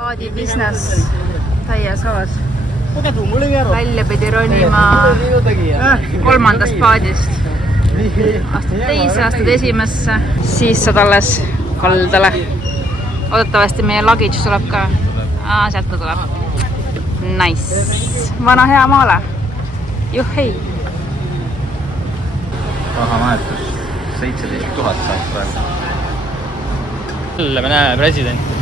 Paadi business täies hoos. Välja pidi ronima 3. paadist. Astud teise, astud esimesse, siis saad alles kaldale. Oodetavasti meie luggage tuleb ka. Sealt ta tuleb. Nice. Vana hea maale. Juhhei. Raha mäetus. 17 000 saab praegu. Jälle me näeme presidenti.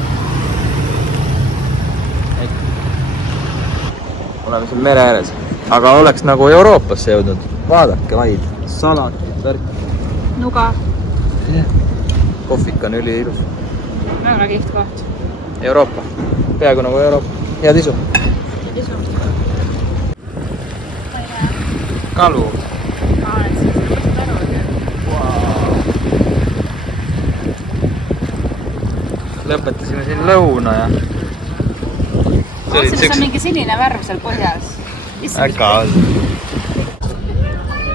Oleme siin mere ääres. Aga oleks nagu Euroopasse jõudnud. Vaadake vaid. Salatit, värk. Nuga. Kohvik on üli ilus. Väga kiht koht. Euroopa. Peaaegu nagu Euroopa. Head isu. Kalu. Lõpetasime siin lõuna ja... See on mingi sinine värv seal põhjas. Äkka on.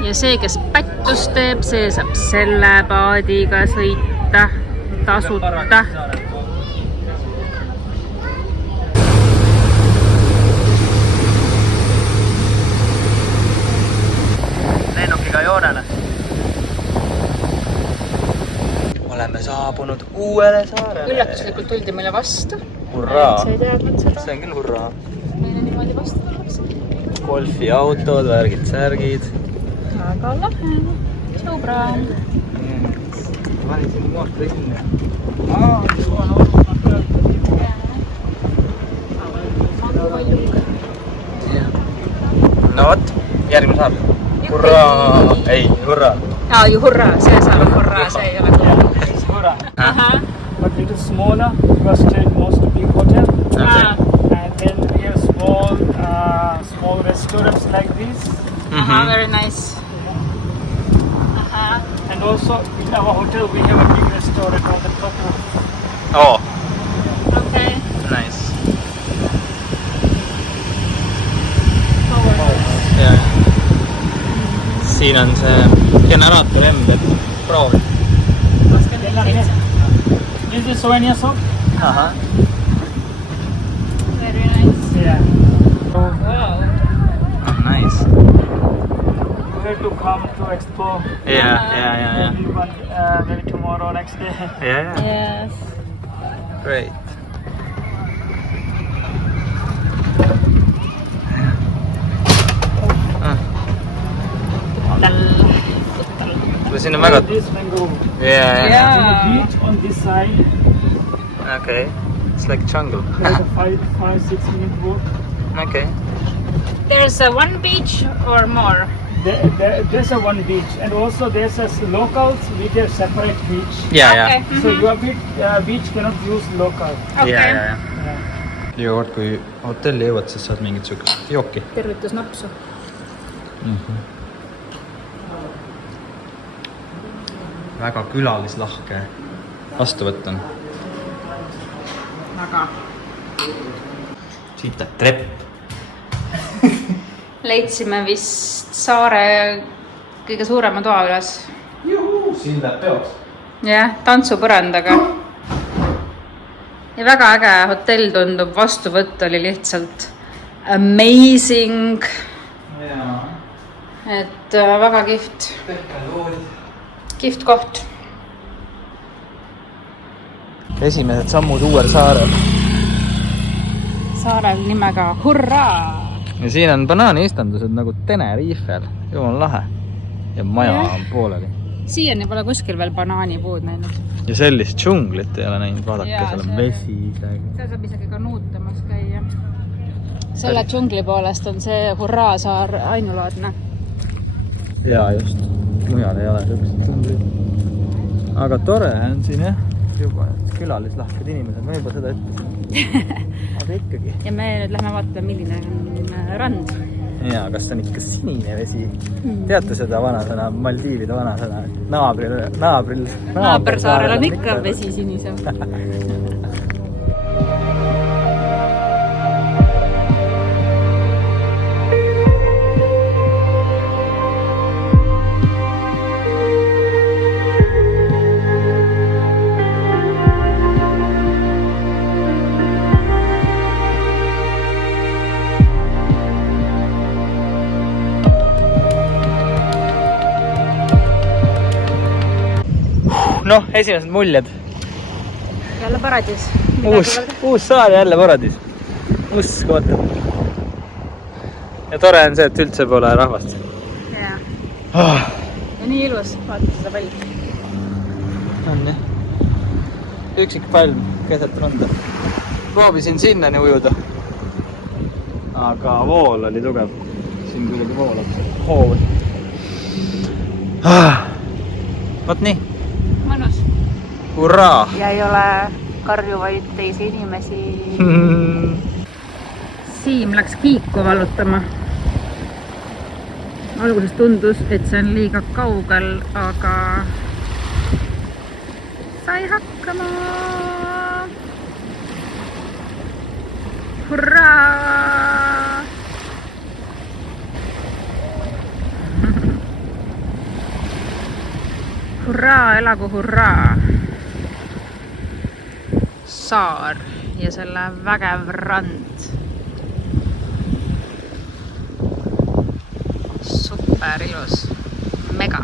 Ja see, kes pättus teeb, see saab selle paadiga sõita tasuta. Lennukiga joonele. Oleme saabunud uuele saarele. Üllatuslikult tuldi meile vastu. Hurraa! See ei teadnud seda. See on küll hurraa. Meile niimoodi vastu tullakse. Golfiautod, värgid, särgid. Väga lahe. Sõbraan. Valisin mootori sinna. No vot, järgmine saab. Hurraa! Ei, hurraa! Ju hurraa, see saab on hurraa, see ei ole hurraa. Hurraa! But it is smaller. You are staying most big hotel, and then we have small restaurants like this. Very nice. And also in our hotel we have a big restaurant on the top roof. Oh, Okay. nice. Yeah. Siin on see generaator embed. Proovi. This is souvenir shop. Aha. Very nice. Yeah. Wow. Oh, nice. You have to come to explore. Yeah. Maybe tomorrow, next day. Yeah. Yes. Great. Siin on väga... This mango. Yeah. On the beach on this side. Okay. It's like jungle. There's a 5-6 minute walk. Okay. There's one beach or more? There's a one beach, and also there's a locals with a separate beach. Yeah. So your beach cannot use local. Okay. Yeah. Iga kord, kui hotelli jõuad, siis saad mingit sükest jooki. Tervitus napsu. Väga külalislahke vastuvõtt on. Väga. Siit on trepp. Leidsime vist saare kõige suurema toa üles. Siin läheb peoks. Jah, tantsupõrandaga. Ja väga äge hotell tundub, vastuvõtt oli lihtsalt amazing. Et väga kihvt. Kihvt koht. Esimesed sammud uuel saarel. Saarel nimega Hurraa! Ja siin on banaaniistandused nagu Tenerifel. Jumal lahe. Ja maja on pooleli. Siiani pole kuskil veel banaanipuud näinud. Ja sellist džunglit ei ole näinud. Vaadake, seal on vesi. Seal saab isegi ka nuutamas käia. Selle džungli poolest on see Hurraa saar ainulaadne. Jaa, just. Mujal ei ole sellised džunglit. Aga tore on siin, jah. Juba külalislahked inimesed. Ma juba seda ütlesin. Aga ikkagi. Ja me nüüd lähme vaatame, milline on rand. Jaa, kas on ikka sinine vesi? Teate seda vanasõna, Maldiivide vanasõna? Naabersaarel on ikka vesi sinisem. noh, esimesed muljed. Jälle paradiis. Uus saar ja jälle paradiis. Uskumatu. Ja tore on see, et üldse pole rahvast. Jaa. Ah. Ja nii ilus, vaata seda palli. On jah. Üksik palm keset randa. Proovisin sinnani ujuda. Aga vool oli tugev. Siin kuidagi voolab hoov. Vot nii. Mõnus. Hurraa! Ja ei ole karjuvaid teisi inimesi. Siim läks kiiku valutama. Alguses tundus, et see on liiga kaugel, aga sai hakkama. Hurraa! Hurraa, elagu hurraa! Saar ja selle vägev rand. Super ilus. Mega.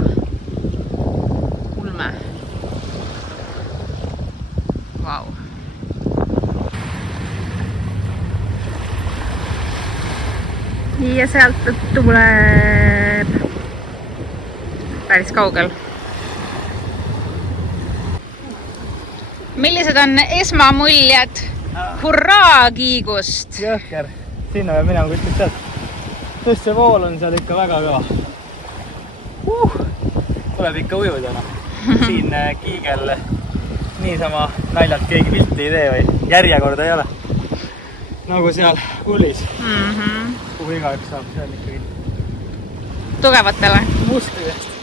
Ulme. Vau. Ja sealt tuleb päris kaugel. Millised on esmamuljed hurraa kiigust? Jõhker. Sinna peab minema kuskilt sealt. Sest see vool on seal ikka väga kõva. Tuleb ikka ujuda. Siin kiigel niisama naljalt keegi pilti ei tee või järjekorda ei ole. Nagu seal kullis. Kuhu igaüks saab seal ikkagi. Tugevatele. Musklidest.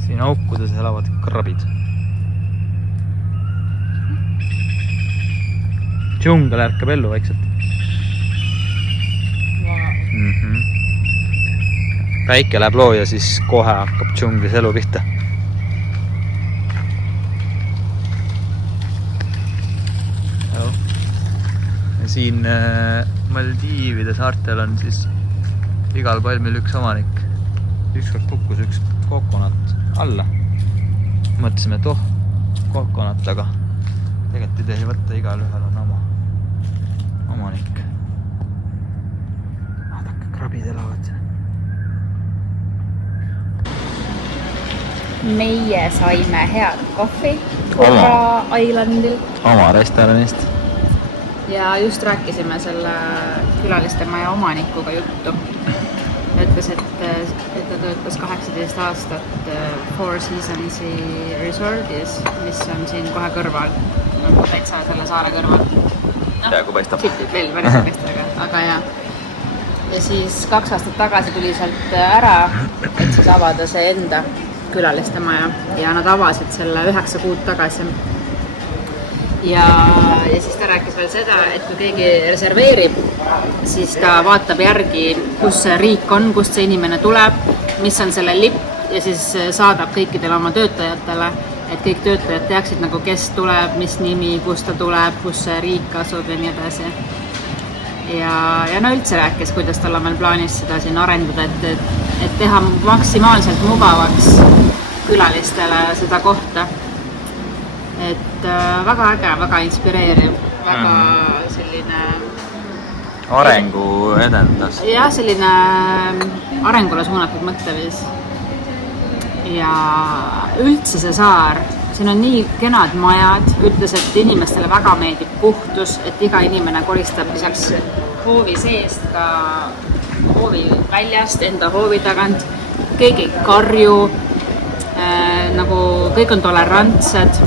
Siin aukudes elavad krabid. Džungel ärkab ellu vaikselt. Päike läheb looja, siis kohe hakkab džunglis elu pihta. Ja siin Maldiivide saartel on siis igal palmil üks omanik. Ükskord kukkus üks kokonat alla. Mõtlesime, et kokonat, aga tegelikult ei tohi võtta, igal ühel on oma omanik. Vaadake, krabid elavad siin. Meie saime head kohvi Hurraa Islandil. Oma restoranist. Ja just rääkisime selle külaliste maja omanikuga juttu. Ütles, et ta töötas 18 aastat Four Seasonsi resortis, mis on siin kohe kõrval. Täitsa selle saare kõrval. Peaaegu paistab. Siit veel päris paistab, aga ja. Ja siis 2 aastat tagasi tuli sealt ära, et siis avada see enda külaliste maja. Ja nad avasid selle 9 kuud tagasi. Ja siis ta rääkis veel seda, et kui keegi reserveerib, siis ta vaatab järgi, kus see riik on, kust see inimene tuleb, mis on selle lipp ja siis saadab kõikidele oma töötajatele, et kõik töötajad teaksid, nagu kes tuleb, mis nimi, kust ta tuleb, kus see riik asub ja nii edasi. Ja no üldse rääkis, kuidas tal on veel plaanis seda siin arendada, et teha maksimaalselt mugavaks külalistele seda kohta. Et väga äge, väga inspireeriv, väga selline arengu edendas. Jah, selline arengule suunatud mõtteviis. Ja üldse see saar, siin on nii kenad majad, ütles, et inimestele väga meeldib puhtus, et iga inimene koristab lisaks hoovi seest ka hoovi väljast, enda hoovi tagant. Keegi ei karju, nagu kõik on tolerantsed.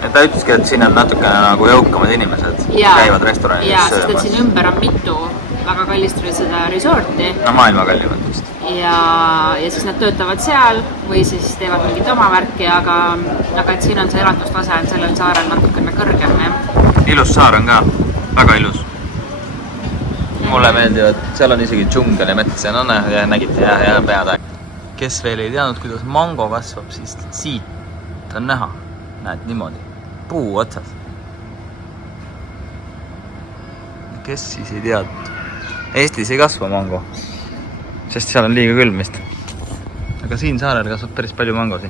Ta ütleski, et siin on natukene nagu jõukamad inimesed, käivad restoranis söömas. Sest et siin ümber on mitu väga kallist seda resorti. No maailma kallimat vist. Ja siis nad töötavad seal või siis teevad mingit oma värki, aga et siin on see elatustase on sellel saarel natukene kõrgem. Ilus saar on ka, väga ilus. Mulle meeldib, et seal on isegi džungel ja mets ja nägite ja pead. kes veel ei teadnud, kuidas mango kasvab, siis siit on näha. Näed, niimoodi. Puu otsas. Kes siis ei teadnud? Eestis ei kasva mango, sest seal on liiga külm vist. Aga siin saarel kasvab päris palju mangosi.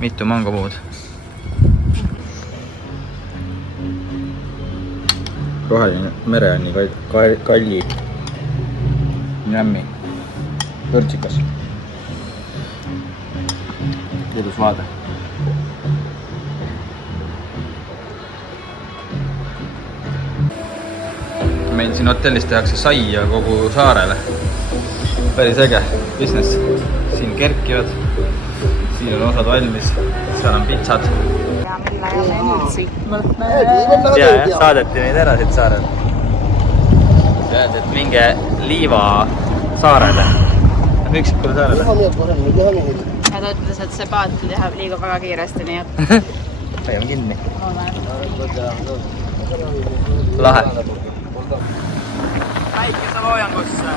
Mitu mangopuud. Roheline mere on nii kalli. Jämmi. Võrtsikas. Ilus vaade. Meil siin hotellis tehakse saia kogu saarele. Päris äge business. Siin kerkivad. Siin on osad valmis. Seal on pitsad. Ja millä ei ole üldsi. Ja, saadeti neid ära siit saarel. Öeldi, et minge Liiva saarele. Üksikule saarele. Ja ta ütles, et see paat liigub väga kiiresti, nii et... Hoiame kinni. Lahe. Päikesevoojangusse.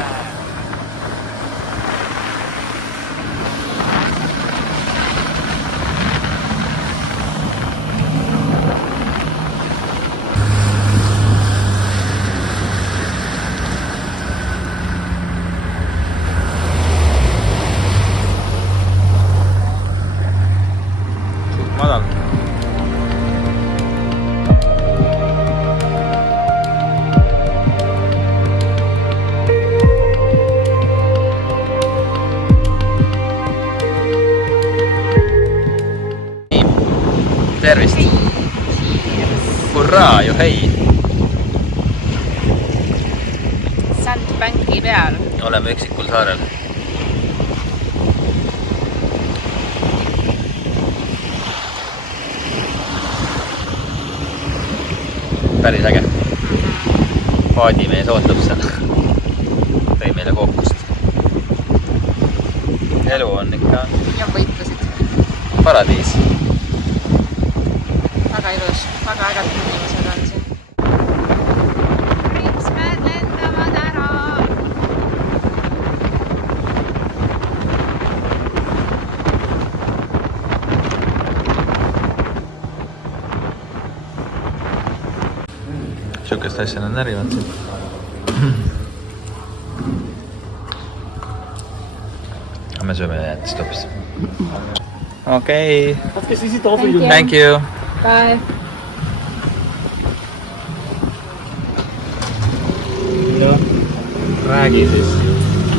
Madal. Tervist! Hurraa, jo hei! Sandbanki peal. Oleme üksikul saarel. Päris äge. Paadimees ootab seal. Tõi meile kookust. Elu on ikka... Ja võitlesid. Paradiis. Väga ilus. Väga ägelt inimesed on siin. Riksmäed lendavad ära. Siukest asja nad närivad siin. Me sööme jätest hoopis. Okei. Thank you. Bye. Ja, räägi siis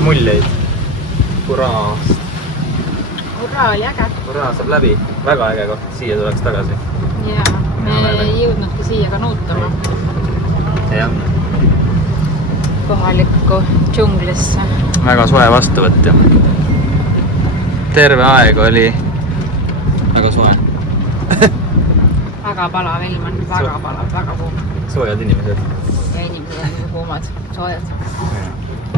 muljeid Uraast. Ura oli äge. Ura saab läbi. Väga äge koht. Siia tuleks tagasi. Jaa, me ei jõudnudki siia ka nuutama. Jah. Kohalikku džunglisse. Väga soe vastuvõtt ja terve aeg oli väga soe. Väga palav ilm on, väga palav, väga kuum. Soojad inimesed. Ja inimesed on kuumad, soojad.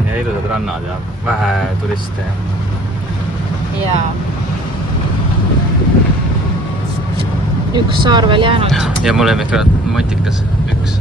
Ja ilusad rannad ja vähe turiste. Jaa. Üks saar veel jäänud. Ja mul lemmikrat Motikas. Üks.